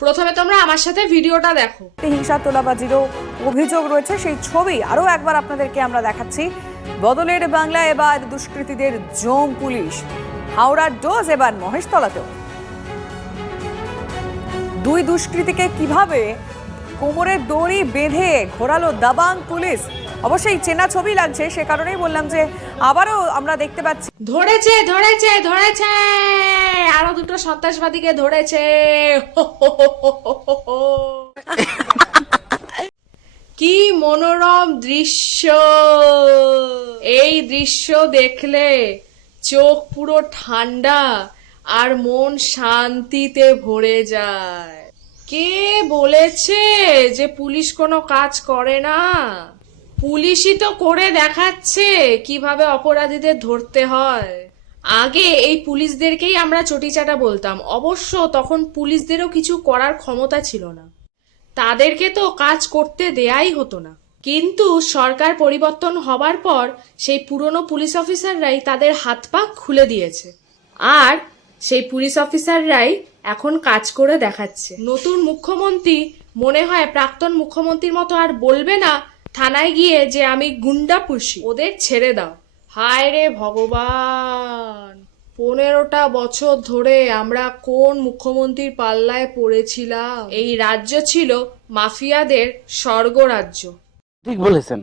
প্রথমে তোমরা আমার সাথে ভিডিওটা দেখো। হিংসা তোলাবাজিরও অভিযোগ রয়েছে, সেই ছবি আরো একবার আপনাদেরকে আমরা দেখাচ্ছি। বদলের বাংলায় এবার দুষ্কৃতীদের জম পুলিশ, হাওড়ার ডোজ এবার মহেশতলাতেও। দুই দুষ্কৃতীকে কিভাবে কোমরের দড়ি বেঁধে ঘোরালো দাবাং পুলিশ, অবশ্যই চেনা ছবি লাগছে, সে কারণেই বললাম যে আবারও আমরা দেখতে পাচ্ছি। ধরেছে ধরেছে ধরেছে, আরো দুটো সন্ত্রাসবাদীকে ধরেছে। কি মনোরম দৃশ্য! এই দৃশ্য দেখলে চোখ পুরো ঠান্ডা আর মন শান্তিতে ভরে যায়। কে বলেছে যে পুলিশ কোনো কাজ করে না? পুলিশই তো করে দেখাচ্ছে কিভাবে অপরাধীদের ধরতে হয়। আগে এই পুলিশদেরকেই আমরা চটিচাটা বলতাম, অবশ্য তখন পুলিশদেরও কিছু করার ক্ষমতা ছিল না, তাদেরকে তো কাজ করতে দেয়াই হতো না। কিন্তু সরকার পরিবর্তন হবার পর সেই পুরনো পুলিশ অফিসাররাই তাদের হাত পা খুলে দিয়েছে, আর সেই পুলিশ অফিসাররাই এখন কাজ করে দেখাচ্ছে। নতুন মুখ্যমন্ত্রী মনে হয় প্রাক্তন মুখ্যমন্ত্রীর মতো আর বলবে না থানায় গিয়ে যে আমি গুন্ডা পুষি, ওদের ছেড়ে দাও। হায় রে ভগবান, 15টা বছর ধরে আমরা কোন মুখ্যমন্ত্রীর পাল্লায় পড়েছিলাম? এই রাজ্য ছিল মাফিয়াদের স্বর্গরাজ্য। ঠিক বলেছেন।